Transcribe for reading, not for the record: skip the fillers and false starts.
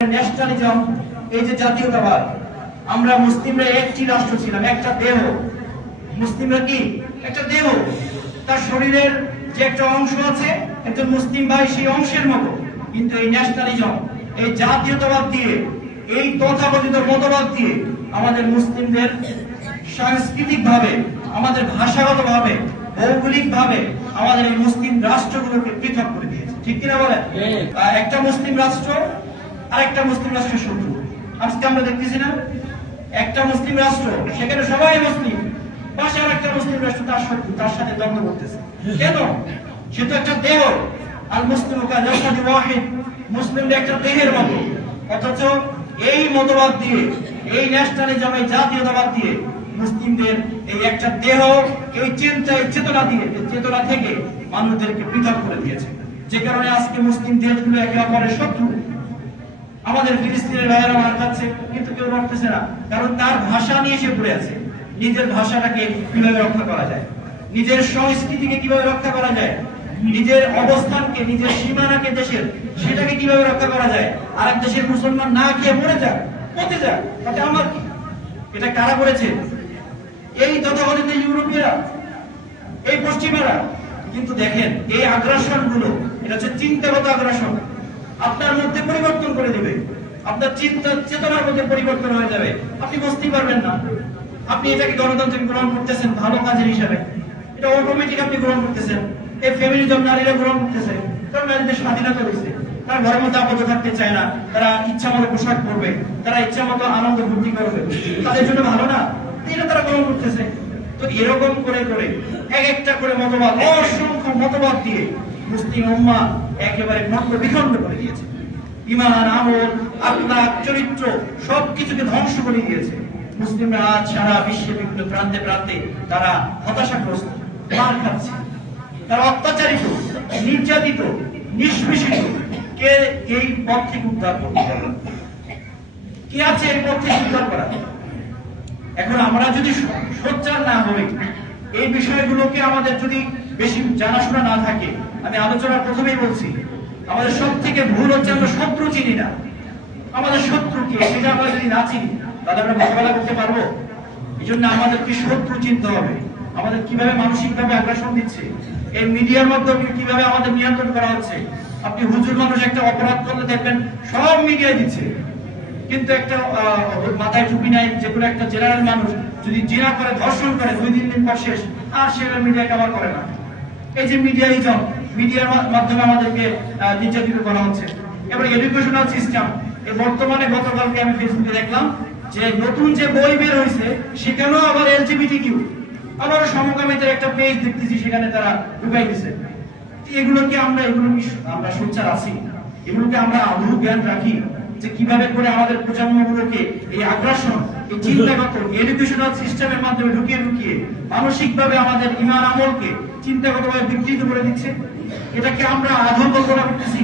Nationalism, এই যে জাতীয়তাবাদ, আমরা মুসলিমরা একটি রাষ্ট্র ছিলাম, একটা দেহ। মুসলিমরা কি একটা দেহ, তার শরীরের যে একটা অংশ আছে একজন মুসলিম ভাই সেই অংশের মতো। কিন্তু এই ন্যাশনালিজম, এই জাতীয়তাবাদ দিয়ে, এই তথাকথিত মতবাদ দিয়ে আমাদের মুসলিমদের সাংস্কৃতিক ভাবে, আমাদের ভাষাগত ভাবে, ভৌগোলিক ভাবে আমাদের এই মুসলিম রাষ্ট্রগুলোকে পৃথক করে দিয়েছে। ঠিক কিনা বলেন? একটা মুসলিম রাষ্ট্র আর একটা মুসলিম রাষ্ট্রের শত্রু। আজকে আমরা দেখতেছি না, একটা মুসলিম রাষ্ট্র, সেখানে সবাই মুসলিম, পাশে আর একটা মুসলিম রাষ্ট্র তার শত্রু, তার সাথে দ্বন্দ্ব করতেছে। কেন? সে তো একটা দেহ। আর মুসলিমদের একটা দেহের মতো। অথচ এই মতবাদ দিয়ে, এই ন্যাশনালিজম, এই জাতীয়তাবাদ দিয়ে মুসলিমদের এই একটা দেহ, এই চিন্তা, এই চেতনা দিয়ে, চেতনা থেকে মানুষদেরকে পৃথক করে দিয়েছে। যে কারণে আজকে মুসলিম দেশগুলো একে অপরের শত্রু। আমাদের ফিলিস্তিনের ভাইয়েরা মার খাচ্ছে, কিন্তু কেউ রক্ষতেছে না, কারণ তার ভাষা নিয়ে সে পড়ে আছে। নিজের ভাষাটাকে কিভাবে রক্ষা করা যায়, নিজের সংস্কৃতিকে কিভাবে রক্ষা করা যায়, নিজের অবস্থানকে, নিজের সীমানাকে, দেশের সেটাকে কিভাবে রক্ষা করা যায়। আর এক দেশের মুসলমান না খেয়ে মরে যাক, পচে যাক, তাতে আমার কি? এটা কারা করেছে? এই তথাকথিত ইউরোপীয়রা, এই পশ্চিমারা। কিন্তু দেখেন এই আগ্রাসন গুলো, এটা হচ্ছে চিন্তাগত আগ্রাসন, আপনার মধ্যে পরিবর্তন করে দিবে, আপনার চিন্তা চেতনার মধ্যে পরিবর্তন হয়ে যাবে। আপনি বুঝতেই পারবেন না। আপনি এটাকে গণতন্ত্র গ্রহণ করতেছেন ভালো কাজের হিসাবে, এটা অটোমেটিক আপনি গ্রহণ করতেছেন। এই ফেমিনিজম নারীরা গ্রহণ করতেছে, কারণ নারীদের স্বাধীনতা রয়েছে, তারা ঘরের মধ্যে আবদ্ধ থাকতে চায় না, তারা ইচ্ছা মতো পোশাক পরবে, তারা ইচ্ছা মতো আনন্দ ফুর্তি করবে, তাদের জন্য ভালো না, এটা তারা গ্রহণ করতেছে। তো এরকম করে করে এক একটা করে মতবাদ, অসংখ্য মতবাদ দিয়ে মুসলিম উম্মাহ একেবারে খন্ড বিখণ্ড করে দিয়েছে। ঈমান, আমল, আখলাক, চরিত্র সবকিছুকে ধ্বংস করে দিয়েছে। মুসলিমরা আজ সারা বিশ্বের বিভিন্ন প্রান্তে প্রান্তে তারা হতাশাগ্রস্ত, মার খাচ্ছে, তারা অত্যাচারিত, নির্যাতিত, নিষ্পেষিত। কে এই পথ থেকে উদ্ধার করতে পারে? কে আছে এই পথ থেকে উদ্ধার করা? এখন আমরা যদি সোচ্চার না হই, এই বিষয়গুলোকে আমাদের যদি বেশি জানাশোনা না থাকে, আমি আলোচনার প্রথমেই বলছি, আমাদের সব থেকে ভুল হচ্ছে আমরা শত্রু চিনি না। আমাদের শত্রুকে সেটা আমরা যদি না চিনি, তাহলে আমরা মোকাবেলা করতে পারবো? এই জন্য আমাদেরকে শত্রু চিনতে হবে, আমাদের কিভাবে মানসিকভাবে আগ্রাসন দিচ্ছে, এই মিডিয়ার মাধ্যমে কিভাবে আমাদের নিয়ন্ত্রণ করা হচ্ছে। আপনি হুজুর মানুষ একটা অপরাধ করলে দেখবেন সব মিডিয়া দিচ্ছে, কিন্তু একটা মাথায় টুপি নাই যে কোনো একটা জেনারেল মানুষ যদি জিনা করে, ধর্ষণ করে, 2-3 দিন পর শেষ, আর সেটা মিডিয়া কভার করে না। এই যে মিডিয়ারিজম, মিডিয়ার মাধ্যমে আমাদেরকে নির্যাতিত করা হচ্ছে। এবার এডুকেশনাল সিস্টেম, এই বর্তমানে গতকালকে আমি ফেসবুকে দেখলাম যে নতুন যে বই বের হয়েছে সেখানেও আবার এলজিবিটিকিউ, আবার সমকামীদের একটা পেজ দেখতেছি, সেখানে তারা ঢুকাই দিচ্ছে। এগুলোকে আমরা সোচ্চার আছি? এগুলোকে আমরা আদৌ জ্ঞান রাখি যে কিভাবে করে আমাদের প্রজন্মগুলোকে এই আগ্রাসন, এই চিন্তাগত এডুকেশনাল সিস্টেমের মাধ্যমে ঢুকিয়ে ঢুকিয়ে মানসিকভাবে আমাদের ঈমান আমলকে চিন্তাগতভাবে বিকৃত করে দিচ্ছে? এটাকে আমরা আদৌ কল্পনা করতেছি?